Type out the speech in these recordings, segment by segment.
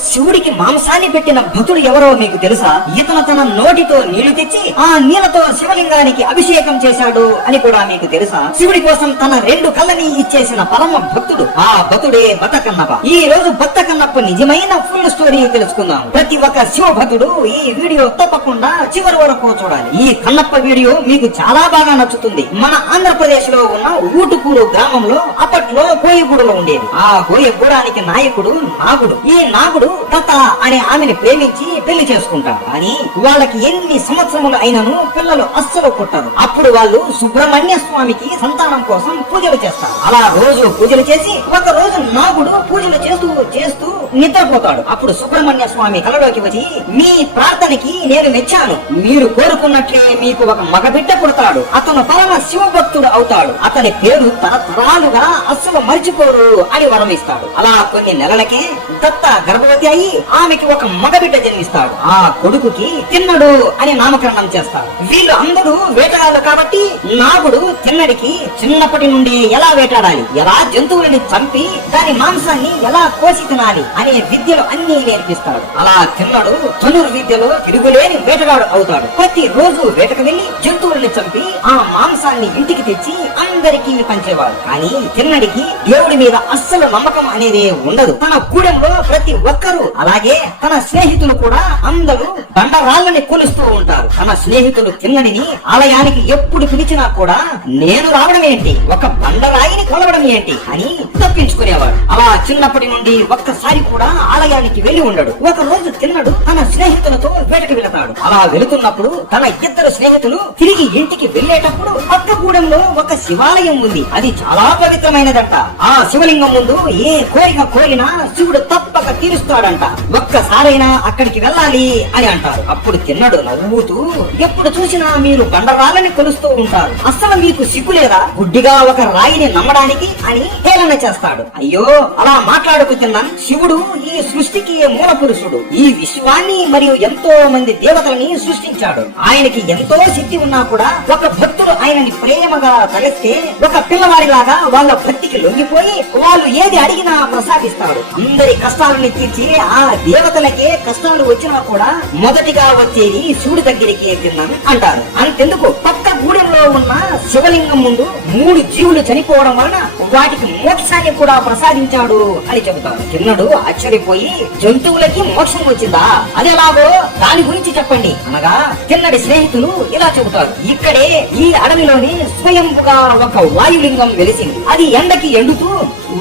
శివుడికి మాంసాన్ని పెట్టిన భక్తుడు ఎవరో మీకు తెలుసా? ఇతను తన నోటితో నీళ్లు తెచ్చి ఆ నీళ్లతో శివలింగానికి అభిషేకం చేశాడు అని కూడా మీకు తెలుసా? శివుడి కోసం తన 2 కళ్ళని ఇచ్చేసిన పరమ భక్తుడు ఆ భక్తుడే భక్త కన్నప్ప. ఈ రోజు భక్త కన్నప్ప నిజమైన ఫుల్ స్టోరీ తెలుసుకుందాం. ప్రతి ఒక్క శివ భక్తుడు ఈ వీడియో తప్పకుండా చివరి వరకు చూడాలి. ఈ కన్నప్ప వీడియో మీకు చాలా బాగా నచ్చుతుంది. మన ఆంధ్రప్రదేశ్ లో ఉన్న ఊటుకూరు గ్రామంలో అప్పట్లో కోయగూడలో ఉండేది. ఆ కోయగూడానికి నాయకుడు నాగుడు. ఈ నాగుడు తత అనే ఆమెను ప్రేమించి పెళ్లి చేసుకుంటారు. కానీ వాళ్ళకి ఎన్ని సంవత్సరములు అయినను పిల్లలు అస్సలు పుట్టరు. అప్పుడు వాళ్ళు సుబ్రహ్మణ్య స్వామికి సంతానం కోసం పూజలు చేస్తారు. అలా రోజు పూజలు చేసి ఒక రోజు నాగుడు పూజలు చేస్తూ నిద్రపోతాడు. అప్పుడు సుబ్రహ్మణ్య స్వామి కలలోకి వచ్చి, మీ ప్రార్థనకి నేను మెచ్చాను. మీరు కోరుకున్నట్లే మీకు ఒక మగబిడ్డ పుడతాడు. అతను పరమ శివభక్తుడు అవుతాడు. అతని పేరు తరతరాలుగా అస్సలు మర్చిపోరు అని వరమిస్తాడు. అలా కొన్ని నెలలకే దత్త గర్భవతి అయి ఆమెకి ఒక మగబిడ్డ జన్మిస్తాడు. ఆ కొడుకుకి తిన్నడు అని నామకరణం చేస్తారు. వీళ్ళు అందరూ వేటగాళ్ళు కాబట్టి నాగుడు తిన్నడికి చిన్నప్పటి నుండి ఎలా వేటాడాలి, ఎలా జంతువులని చంపి దాని మాంసాన్ని ఎలా కోసి తినాలి అనే విద్యలు అన్ని నేర్పిస్తాడు. అలా తిన్నడు ధనుర్ విద్యలో తిరుగులేని వేటగాడు అవుతాడు. ప్రతి రోజు వేటకు వెళ్లి జంతువుల్ని చంపి ఆ మాంసాన్ని ఇంటికి తెచ్చి అందరికీ పంచేవాడు. కానీ తిన్నడికి దేవుడి మీద అస్సలు నమ్మకం అనేది ఉండదు. తన గూడెంలో ప్రతి ఒక్కరూ అలాగే తన స్నేహితులు కూడా అందరూ బండరాళ్ళని కొలుస్తూ ఉంటారు. తన స్నేహితులు తిన్నడిని ఆలయానికి ఎప్పుడు పిలిచినా కూడా నేను రావడం ఏంటి, ఒక బండరాయిని కొలవడం ఏంటి అని తప్పించుకునేవాడు. అలా చిన్నప్పటి నుండి ఒక్కసారి కూడా ఆలయానికి వెళ్లి ఉండడు. ఒక రోజు తిన్నడు తన స్నేహితులతో వేటకు వెళతాడు. అలా వెళుతున్నప్పుడు తన 2 స్నేహితులు తిరిగి ఇంటికి వెళ్లేటప్పుడు పక్క గూడెంలో ఒక శివాలయం ఉంది. అది చాలా పవిత్రమైనదంట. ఆ శివలింగం ముందు ఏ కోరిక కోరినా శివుడు తప్పక తీరుస్తాడంట. ఒక్కసారైనా అక్కడికి వెళ్ళాలి అని అంటారు. అప్పుడు తిన్నడు నవ్వుతూ, ఎప్పుడు చూసినా మీరు బండరాళ్ళని కొలుస్తూ ఉంటారు, అస్సలు మీకు సిగ్గు లేదా గుడ్డిగా ఒక రాయిని నమ్మడానికి అని హేళన చేస్తాడు. అయ్యో అలా మాట్లాడుకు తిన్నా శివుడు ఈ సృష్టికి మూల పురుషుడు. ఈ విశ్వాన్ని మరియు ఎంతో మంది దేవతలని సృష్టించాడు. ఆయనకి ఎంతో శక్తి ఉన్నా కూడా ఒక భక్తుడు ఆయనని ప్రేమగా తలస్తే ఒక పిల్లవాడిలాగా వాళ్ళ భక్తికి లొంగిపోయి వాళ్ళు ఏది అడిగినా ప్రసాదిస్తాడు. అందరి కష్టాలని తీర్చి ఆ దేవతలకే కష్టాలు వచ్చినా కూడా మొదటిగా వచ్చేది శివుడి దగ్గరికి తిన్నాను అంటారు. అంతెందుకు పక్క గూడెంలో ఉన్న శివలింగం ముందు 3 జీవులు చనిపోవడం వలన వాటికి మోక్షాన్ని కూడా ప్రసాదించాడు అని చెబుతారు. తిన్నడు ఆశ్చర్యపోయి, జంతువులకి మోక్షం వచ్చిందా, అది ఎలాగో దాని గురించి చెప్పండి అనగా తిన్నడి స్నేహితులు ఇలా చెబుతారు. ఇక్కడే ఈ అడవిలోని స్వయంగా ఒక వాయులింగం వెలిసింది. అది ఎండకి ఎండుతూ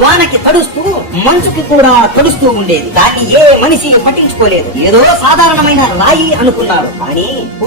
వానకి తడుస్తూ మంచుకి కూడా తడుస్తూ ఉండేది. దాన్ని ఏ మనిషి పట్టించుకోలేదు. ఏదో సాధారణమైన రాయి అనుకున్నారు. కానీ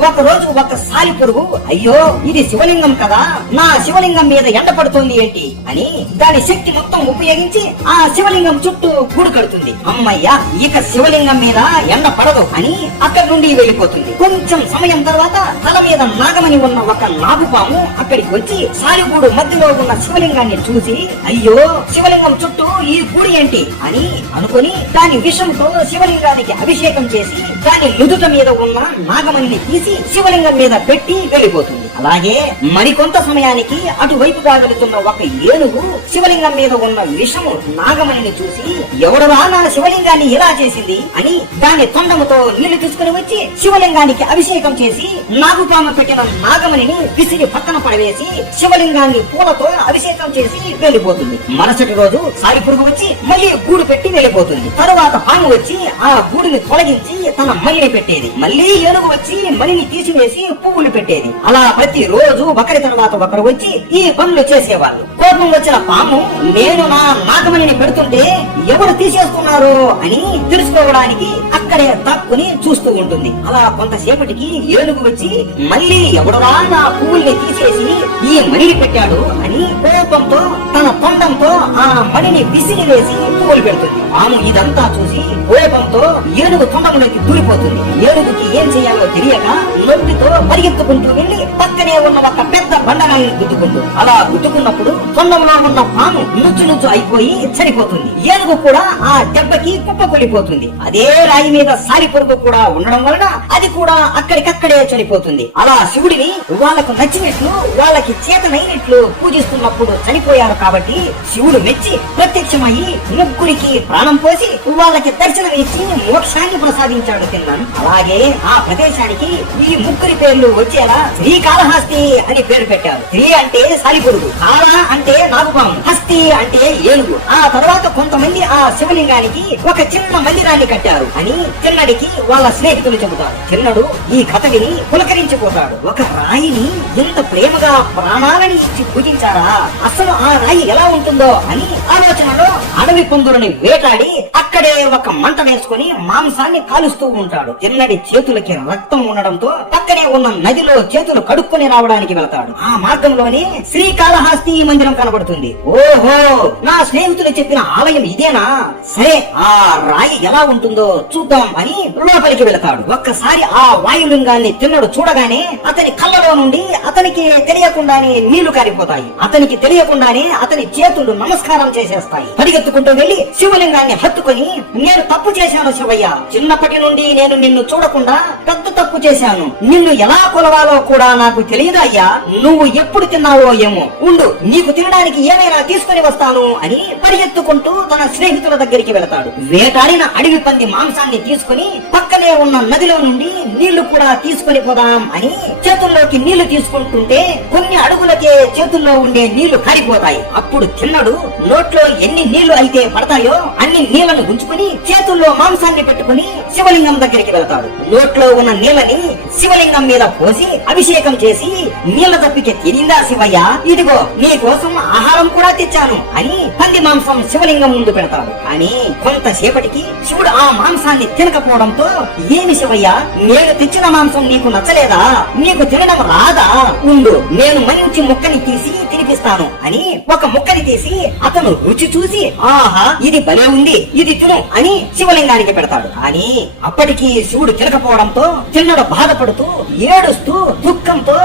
ఒక రోజు ఒక సాలి పురుగు, అయ్యో ఇది శివలింగం కదా, నా శివలింగం మీద ఎండ పడుతుంది ఏంటి అని దాని శక్తి మొత్తం ఉపయోగించి ఆ శివలింగం చుట్టూ గూడు కడుతుంది. అమ్మయ్యా ఇక శివలింగం మీద ఎండ పడదు అని అక్కడి నుండి వెళ్ళిపోతుంది. కొంచెం సమయం తర్వాత తల మీద నాగమని ఉన్న ఒక నాగుపాము అక్కడికి వచ్చి సాలిగూడు మధ్యలో ఉన్న శివలింగాన్ని చూసి, అయ్యో శివలింగం చుట్టూ ఈ గూడి ఏంటి అని అనుకుని దాని విషంతో శివలింగానికి అభిషేకం చేసి దాని నుదుట మీద ఉన్న నాగమణిని తీసి శివలింగం మీద పెట్టి వెళ్ళిపోతుంది. అలాగే మరికొంత సమయానికి అటువైపుగా వెళుతున్న ఒక ఏనుగు శివలింగం మీద ఉన్న విషము నాగమణిని చూసి, ఎవడరా నా శివలింగాన్ని ఇలా చేసింది అని దాని తొండముతో నీళ్లు తీసుకుని వచ్చి శివలింగానికి అభిషేకం చేసి నాగుపామ పెట్టిన నాగమణిని విసిరి పక్కన పడవేసి శివలింగాన్ని పూలతో అభిషేకం చేసి వెళ్ళిపోతుంది. మరుసటి రోజు సాలి పురుగు వచ్చి మళ్ళీ గూడు పెట్టి వెళ్ళిపోతుంది. తరువాత పాము వచ్చి ఆ గూడుని తొలగించి తన మణిని పెట్టేది. మళ్ళీ ఏనుగు వచ్చి మణిని తీసివేసి పువ్వులు పెట్టేది. అలా ప్రతి రోజు ఒకరి తర్వాత ఒకరు వచ్చి ఈ పనులు చేసేవాళ్ళు. కోపం వచ్చిన పాము, నేను నా నాగమణిని పెడుతుంటే ఎవరు తీసేస్తున్నారు అని తెలుసుకోవడానికి అక్కడే తక్కుని చూస్తూ ఉంటుంది. అలా కొంతసేపటికి ఏనుగు వచ్చి మళ్ళీ ఎవడరా నా పువ్వుల్ని తీసేసి ఈ మణిని పెట్టాడు అని కోపంతో తన తొండంతో ఆ మణిని విసిరి వేసి పువ్వులు పెడుతుంది. పాము ఇదంతా చూసి కోపంతో ఏనుగు తొండంలోకి దూరిపోతుంది. ఏనుగుకి ఏం చేయాలో తెలియక నొప్పితో పరిగెత్తుకుంటూ వెళ్లి పక్కనే ఉన్న ఒక పెద్ద బండరాయిని గుద్దుకుంటూ. అలా గుద్దుకున్నప్పుడు తొండంలో ఉన్న పాము నుచ్చు అయిపోయి చనిపోతుంది. ఏనుగు కూడా ఆ దెబ్బకి కుప్పకొలిపోతుంది. అదే రాయి మీద సాలిపురుగు కూడా ఉండడం వలన అది కూడా అక్కడికక్కడే చనిపోతుంది. అలా శివుడిని వాళ్ళకు నచ్చినట్లు వాళ్ళకి చేతనైనట్లు పూజిస్తున్నప్పుడు చనిపోయారు కాబట్టి శివుడు మెచ్చి ప్రత్యక్షమయ్యి ముగ్గురికి ప్రాణం పోసి వాళ్ళకి దర్శనం ఇచ్చి మోక్షాన్ని ప్రసాదించాడు తిన్నాను. అలాగే ఆ ప్రదేశానికి ఈ ముగ్గురి పేర్లు వచ్చేలా శ్రీకాళహస్తి అని పేరు పెట్టారు. శ్రీ అంటే సాలిపురుగు, కాళ అంటే నాగుపాము, హస్తి అంటే ఏనుగు. ఆ తర్వాత కొంతమంది ఆ శివలింగానికి ఒక చిన్న మందిరాన్ని కట్టారు అని తిన్నడికి వాళ్ళ స్నేహితులు చెబుతారు. తిన్నడు ఈ కథ విని పులకరించిపోతాడు. ఒక రాయిని ఎంత ప్రేమగా ప్రాణాలని ఇచ్చి పూజించారా, అసలు ఆ రాయి ఎలా ఉంటుందో అని ఆలోచనలో అడవి పందులని వేటాడి అక్కడే ఒక మంట వేసుకుని మాంసాన్ని కాలుస్తూ ఉంటాడు. తిన్నడి చేతులకి రక్తం ఉండడంతో పక్కనే ఉన్న నదిలో చేతులు కడుక్కొని రావడానికి వెళతాడు. ఆ మార్గంలోనే శ్రీకాళహస్తి మందిరం కనబడుతుంది. ఓహో, నా స్నేహితులు చెప్పిన ఆలయం ఇదేనా, సరే ఆ రాయి ఎలా ఉంటుందో చూద్దాం అని లోపలికి వెళతాడు. ఒక్కసారి ఆ వాయులింగాన్ని తిన్నడు చూడగానే అతని కళ్ళలో నుండి అతనికి తెలియకుండానే నీళ్లు కారిపోతాయి. అతనికి తెలియకుండానే అతని చేతులు నమస్కారం చేసేస్తాయి. పరిగెత్తుకుంటూ వెళ్లి శివలింగాన్ని హత్తుకొని, నేను తప్పు చేశాను శివయ్య, చిన్నప్పటి నుండి నేను నిన్ను చూడకుండా పెద్ద తప్పు చేశాను. నిన్ను ఎలా కొలవాలో కూడా నాకు తెలియదు అయ్యా. నువ్వు ఎప్పుడు తిన్నావో ఏమో, ఉండు నీకు తినడానికి ఏమైనా తీసుకుని వస్తాను అని పరిగెత్తుకుంటూ తన స్నేహితుల దగ్గరికి వెళతాడు. వేటాడిన అడవి పంది మాంసాన్ని తీసుకుని పక్కనే ఉన్న నదిలో నుండి నీళ్లు కూడా తీసుకొని పోదాం అని చేతుల్లోకి నీళ్లు తీసుకుంటుంటే కొన్ని అడుగులకే చేతుల్లో ఉండే నీళ్లు కారిపోతాయి. అప్పుడు తిన్నడు నోట్లో ఎన్ని నీళ్లు అయితే పడతాయో అన్ని నీళ్లను ఉంచుకుని చేతుల్లో మాంసాన్ని పెట్టుకుని శివలింగం దగ్గరికి వెళతాడు. నోట్లో ఉన్న నీళ్ళని శివలింగం మీద పోసి అభిషేకం చేసి, నీళ్ల తప్పికి తిరిందా శివయ్య, ఇదిగో నీ కోసం ఆహారం కూడా తెచ్చాను అని పంది మాంసం శివలింగం ముందు పెడతాడు. కానీ కొంతసేపటికి శివుడు ఆ మాంసాన్ని తినకపోవడంతో, ఏమి శివయ్య, నేను తెచ్చిన మాంసం నీకు నచ్చలేదా, నీకు తినడం రాదా, ఉండు నేను మంచి ముక్కని తీసి తినిపిస్తాను అని ఒక ముక్కని తీసి అతను రుచి చూసి, ఆహా ఇది భలే ఉంది, ఇది తిను అని శివలింగానికి పెడతాడు. కానీ అప్పటికి శివుడు తినకపోవడంతో తిన్నడు బాధపడుతూ ఏడుస్తూ దుఃఖంతో,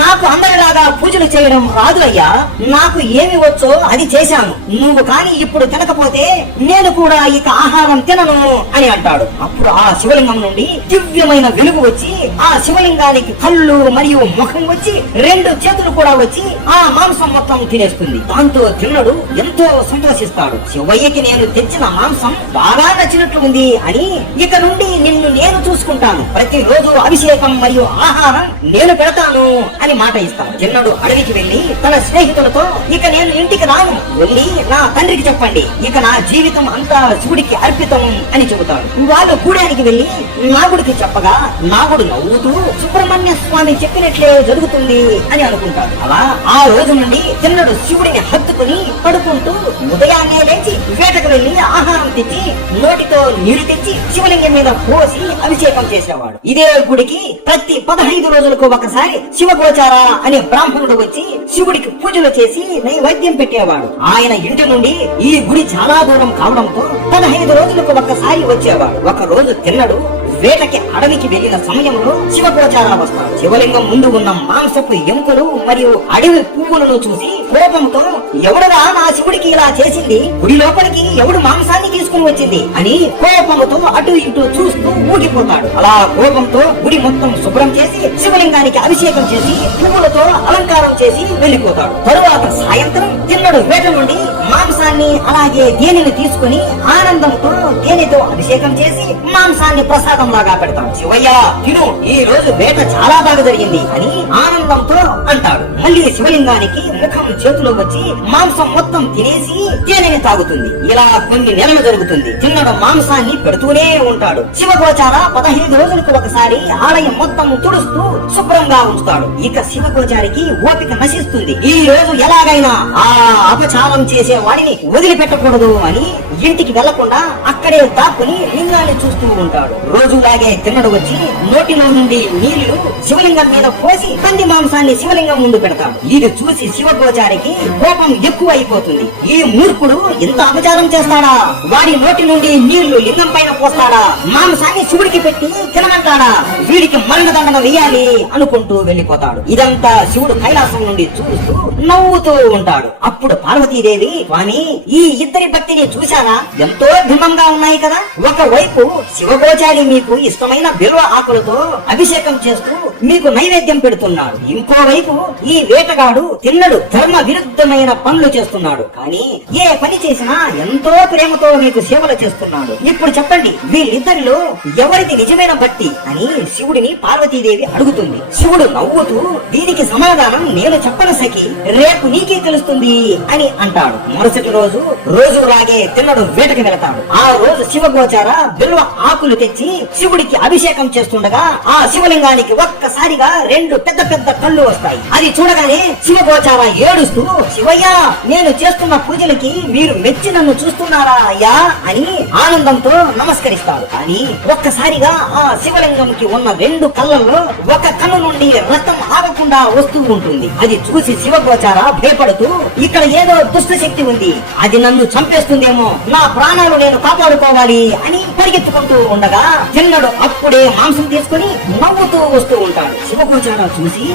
నాకు అందరిలాగా పూజలు చేయడం రాదు అయ్యా, నాకు ఏమి వచ్చో అది చేశాను, నువ్వు కాని ఇప్పుడు తినకపోతే నేను కూడా ఇక ఆహారం తినను అని అంటాడు. అప్పుడు ఆ శివలింగం నుండి దివ్యమైన వెలుగు వచ్చి ఆ శివలింగానికి కళ్ళు మరియు ముఖం వచ్చి 2 చేతులు కూడా వచ్చి ఆ మాంసం మొత్తం తినేస్తుంది. దాంతో తిన్నడు ఎంతో సంతోషిస్తాడు. శివయ్యకి నేను తెచ్చిన మాంసం బాగా నచ్చినట్లు ఉంది అని, ఇక నుండి నిన్ను నేను చూసుకుంటాను, ప్రతిరోజు అభిషేకం మరియు ఆహారం నేను పెడతాను అని మాట ఇస్తాడు. తిన్నడు అడవికి వెళ్లి తన స్నేహితులతో, ఇక నేను ఇంటికి రాను, వెళ్ళి నా తండ్రికి చెప్పండి, ఇక నా జీవితం అంతా శివుడికి అర్పితం అని చెబుతాడు. వాళ్ళు గూడానికి వెళ్లి నాగుడికి చెప్పగా నాగుడు నవ్వుతూ సుబ్రహ్మణ్య స్వామి చెప్పినట్లే జరుగుతుంది అని అనుకుంటాడు. అలా ఆ రోజు నుండి తిన్నడు శివుడిని హత్తుకుని పడుకుంటూ ఉదయాన్నే లేచి వేటకు వెళ్లి ఆహారం తెచ్చి నోటితో నీళ్లు తెచ్చి శివలింగం మీద పోసి అభిషేకం చేసేవాడు. ఇదే గుడికి ప్రతి 15 రోజులకు ఒకసారి శివగోచార అనే బ్రాహ్మణుడు వచ్చి శివుడికి పూజలు చేసి నైవేద్యం పెట్టేవాడు. ఆయన ఇంటి నుండి ఈ గుడి చాలా దూరం కావడంతో 15 రోజులకు ఒకసారి వచ్చేవాడు. ఒక రోజు తిన్నడు వేటకి అడవికి వెళ్లిన సమయంలో శివగోచార వస్తాడు. శివలింగం ముందు ఉన్న మాంసపు ఎముకలు మరియు అడవి పువ్వులను చూసి కోపంతో, ఎవడరా నా శివుడికి ఇలా చేసింది, గుడి లోపలికి ఎవడు మాంసాన్ని తీసుకుని వచ్చింది అని కోపంతో అటు ఇటు చూస్తూ ఊగిపోతాడు. అలా కోపంతో గుడి మొత్తం శుభ్రం చేసి శివలింగానికి అభిషేకం చేసి పువ్వులతో అలంకారం చేసి వెళ్లిపోతాడు. తరువాత సాయంత్రం తిన్నడు వేట నుండి మాంసాన్ని అలాగే తేనెని తీసుకుని ఆనందంతో తేనెతో అభిషేకం చేసి మాంసాన్ని ప్రసాదం లాగా పెడతాడు. శివయ్య తిను, ఈ రోజు వేట చాలా బాగా జరిగింది అని ఆనందంతో అంటాడు. మళ్ళీ శివలింగానికి ముఖం చేతిలో వచ్చి మాంసం మొత్తం తినేసి తేనెని తాగుతుంది. ఇలా కొన్ని నెలలు జరుగుతుంది. తిన్నడు మాంసాన్ని పెడుతూనే ఉంటాడు. శివగోచార 15 రోజులకు ఒకసారి ఆలయం మొత్తం తుడుస్తూ శుభ్రంగా ఉంచుతాడు. ఇక శివగోచారికి ఓపిక నశిస్తుంది. ఈ రోజు ఎలాగైనా ఆ అపచారం చేసే వాడిని వదిలిపెట్టకూడదు అని ఇంటికి వెళ్లకుండా అక్కడే దాక్కుని లింగాన్ని చూస్తూ ఉంటాడు. రోజులాగే తిన్నడు వచ్చి నోటిలో నుండి నీళ్లు శివలింగం మీద పోసి పంది మాంసాన్ని శివలింగం ముందు పెడతాడు. ఇది చూసి శివగోచారికి కోపం ఎక్కువ అయిపోతుంది. ఈ మూర్ఖుడు ఇంత అపచారం చేస్తాడా? వాడి నోటి నుండి నీళ్లు లింగం పైన పోస్తాడా? మాంసాన్ని శివుడికి పెట్టి తినమంటాడా? వీడికి మరణదండన వేయాలి అనుకుంటూ వెళ్లిపోతాడు. ఇదంతా శివుడు కైలాసం నుండి చూస్తూ నవ్వుతూ ఉంటాడు. అప్పుడు పార్వతీదేవి, స్వామి, ఈ ఇద్దరి భక్తిని చూశారా? ఎంతో భిన్నంగా ఉన్నాయి కదా. ఒకవైపు శివగోచారి మీకు ఇష్టమైన బిల్వ ఆకులతో అభిషేకం చేస్తూ మీకు నైవేద్యం పెడుతున్నాడు. ఇంకోవైపు ఈ వేటగాడు తిన్నడు ధర్మ విరుద్ధమైన పనులు చేస్తున్నాడు. కానీ ఏ పని చేసినా ఎంతో ప్రేమతో మీకు సేవలు చేస్తున్నాడు. ఇప్పుడు చెప్పండి, వీళ్ళిద్దరిలో ఎవరిది నిజమైన భక్తి అని శివుడిని పార్వతీదేవి అడుగుతుంది. శివుడు నవ్వుతూ, దీనికి సమాధానం నేను చెప్పను సఖి, రేపు నీకే తెలుస్తుంది అని అంటాడు. మరుసటి రోజు రోజులాగే తిన్నడు వేటకి వెళతాడు. ఆ రోజు శివగోచార బిల్వ ఆకులు తెచ్చి శివుడికి అభిషేకం చేస్తుండగా ఆ శివలింగానికి ఒక్కసారిగా రెండు పెద్ద పెద్ద కళ్ళు వస్తాయి. అది చూడగానే శివగోచార ఏడుస్తూ, శివయ్య, నేను చేస్తున్న పూజలకి మీరు మెచ్చి నన్ను చూస్తున్నారా అయ్యా అని ఆనందంతో నమస్కరిస్తాడు. కానీ ఒక్కసారిగా ఆ శివలింగంకి ఉన్న రెండు కళ్ళల్లో ఒక కన్ను నుండి రక్తం ఆగకుండా వస్తూ ఉంటుంది. అది చూసి శివగోచార భయపడుతూ, ఇక్కడ ఏదో దుష్ట శక్తి ఉంది, అది నన్ను చంపేస్తుందేమో, నా ప్రాణాలు నేను కాపాడుకోవాలి అని పరిగెత్తుకుంటూ ఉండగా తిన్నడు అప్పుడే మాంసం తీసుకుని నవ్వుతూ వస్తూ ఉంటాడు. శివగోచార చూసి,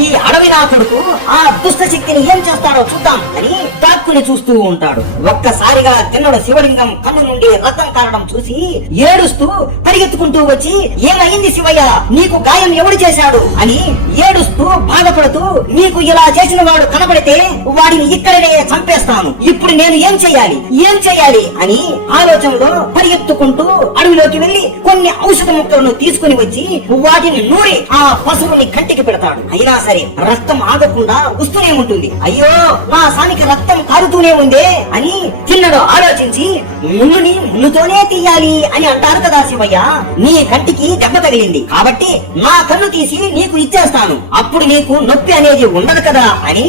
ఈ అడవి నా కొడుకు ఆ దుష్ట శక్తిని ఏం చేస్తాడో చూద్దాం అని దాక్కుని చూస్తూ ఉంటాడు. ఒక్కసారిగా తిన్నడు శివలింగం కన్ను నుండి రక్తం కారడం చూసి ఏడుస్తూ పరిగెత్తుకుంటూ వచ్చి, ఏమైంది శివయ్య, నీకు గాయం ఎవడు చేశాడు అని ఏడుస్తూ బాధపడుతూ, నీకు ఇలా చేసిన వాడు కనబడితే వాడిని ఇక్కడనే చంపేస్తాను, ఇప్పుడు నేను ఏం చెయ్యాలి అని ఆలోచనలో పరిగెత్తుకుంటూ అడవిలోకి వెళ్లి కొన్ని ఔషధ ముక్కలను తీసుకుని వచ్చి వాటిని నూరి ఆ పశువుని కంటికి పెడతాడు. అయినా సరే రక్తం ఆగకుండా వస్తూనే ఉంటుంది. అయ్యో, నా సానికి రక్తం కారుతూనే ఉందే అని తిన్నడు ఆలోచించి, ముళ్ళుని ముళ్ళుతోనే తీయాలి అని అంటారు కదా శివయ్య, నీ కంటికి దెబ్బ తగిలింది కాబట్టి నా కన్ను తీసి నీకు ఇచ్చేస్తాను, అప్పుడు నీకు నొప్పి అనేది ఉండదు కదా అని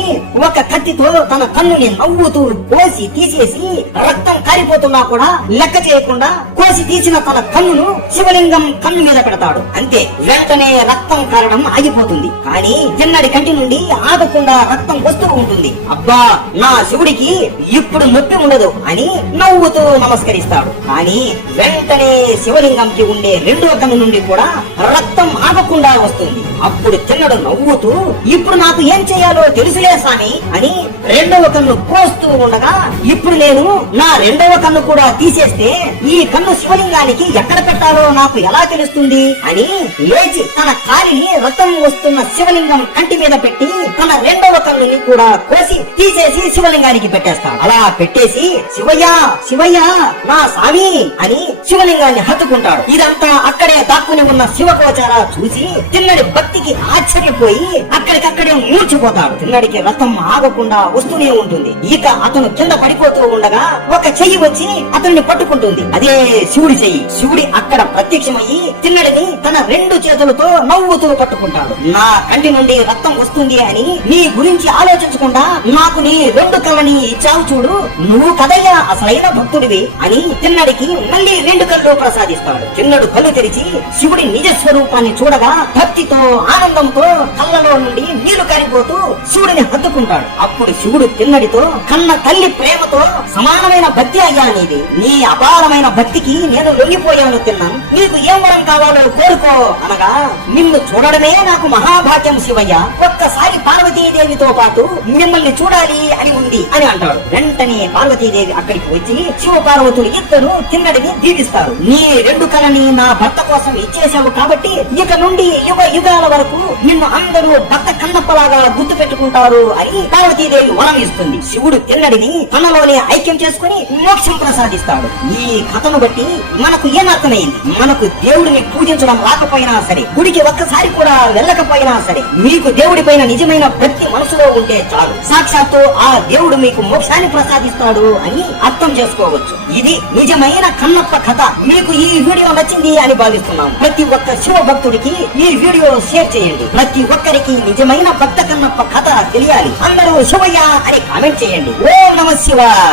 ఒక కత్తితో తన కన్నుని నవ్వుతూ కోసి తీసేసి రక్తం కారిపోతున్నా కూడా లెక్క చేయకుండా కోసి తీసిన తన కన్నును శివలింగం కన్ను మీద పెడతాడు. అంతే, వెంటనే రక్తం కారడం ఆగిపోతుంది. కానీ తిన్నడి కంటి నుండి ఆగకుండా రక్తం వస్తూ ఉంటుంది. అబ్బా, నా శివుడికి ఇప్పుడు నొప్పి ఉండదు అని నవ్వుతూ నమస్కరిస్తాడు. కానీ వెంటనే శివలింగంకి ఉండే రెండో కన్ను నుండి కూడా రక్తం ఆగకుండా వస్తుంది. అప్పుడు తిన్నడు నవ్వుతూ, ఇప్పుడు నాకు ఏం చేయాలో తెలుసులే స్వామి అని రెండవ కన్ను కోస్తూ ఉండగా, ఇప్పుడు నేను నా రెండవ కన్ను కూడా తీసేస్తే ఈ కన్ను శివలింగానికి ఎక్కడ పెట్టాలో నాకు ఎలా తెలుస్తుంది అని లేచి తన కాలిని రక్తం వస్తున్న శివలింగం కంటి మీద పెట్టి తన రెండవ కన్నుని కూడా కోసి తీసేసి శివలింగానికి పెట్టేస్తాడు. అలా పెట్టేసి, శివయ్య నా స్వామి అని శివలింగాన్ని హత్తుకుంటాడు. ఇదంతా అక్కడే దాక్కుని ఉన్న శివగోచార చూసి తిన్నడి భక్తికి ఆశ్చర్యపోయి అక్కడికక్కడే మూర్చిపోతాడు. తిన్నడికి రక్తం ఆగకుండా వస్తూనే ఉంటుంది. ఇక అతను కింద పడిపోతూ ఉండగా ఒక చెయ్యి వచ్చి అతన్ని పట్టుకుంటుంది. అదే శివుడి చెయ్యి. శివుడి అక్కడ ప్రత్యక్షమయ్యి తిన్నడిని తన రెండు చేతులతో నవ్వుతూ పట్టుకుంటాడు. నా కంటి నుండి రక్తం వస్తుంది అని నీ గురించి ఆలోచించకుండా నాకు నీ రెండు కళ్ళని ఇచ్చావు చూడు, నువ్వు కదయ్యా అసలైన భక్తుడివి అని తిన్నడికి మళ్ళీ రెండు కళ్ళు ప్రసాదిస్తాడు. తిన్నడు కళ్ళు తెరిచి శివుడి నిజ స్వరూపాన్ని చూడగా భక్తితో ఆనందంతో కళ్ళలో నుండి నీళ్లు కారిపోతూ శివుడిని హత్తుకుంటాడు. అప్పుడు శివుడు తిన్నడితో, కన్న తల్లి ప్రేమతో సమానమైన భక్తి అయ్యా నీది, నీ అపారమైన భక్తికి నేను లొంగిపోయాను తిన్నా, నీకు ఏం వరం కావాలో కోరుకో అనగా, నిన్ను చూడడమే నాకు మహాభాగ్యం శివయ్య, ఒక్కసారి పార్వతీదేవితో పాటు మిమ్మల్ని చూడాలి అని ఉంది అని అంటాడు. వెంటనే పార్వతీదేవి అక్కడికి వచ్చి శివ పార్వతులు ఇద్దరు తిన్నడిని దీవిస్తారు. నీ రెండు కళని నా భర్త కోసం ఇచ్చేశావు కాబట్టి ఇక నుండి యుగ యుగాల వరకు నిన్ను అందరూ భక్త కన్నప్పలాగా గుర్తు పెట్టుకుంటారు అని పార్వతీదేవి వరం ఇస్తుంది. శివుడు తిన్నడిని తనలోనే ఐక్యం చేసుకుని మోక్షం ప్రసాదిస్తాడు. ఈ కథను బట్టి మనకు ఏమర్థమైంది? మనకు దేవుడిని పూజించడం రాకపోయినా సరే, గుడికి ఒక్కసారి కూడా వెళ్ళకపోయినా సరే, మీకు దేవుడి పైన నిజమైన భక్తి మనసులో ఉంటే చాలు, సాక్షాత్తు ఆ దేవుడు మీకు మోక్షాన్ని ప్రసాదిస్తాడు అని అర్థం చేసుకోవచ్చు. ఇది నిజమైన కన్నప్ప కథ. మీకు ఈ వీడియో నచ్చింది అని భావిస్తున్నాం. ప్రతి ఒక్క శివ భక్తుడికి ఈ వీడియో షేర్ చేయండి. ప్రతి ఒక్కరికి నిజమైన భక్త కన్నప్ప కథ తెలియాలి. అందరూ శివయ్య అని కామెంట్ చేయండి. ఓం నమః శివాయ.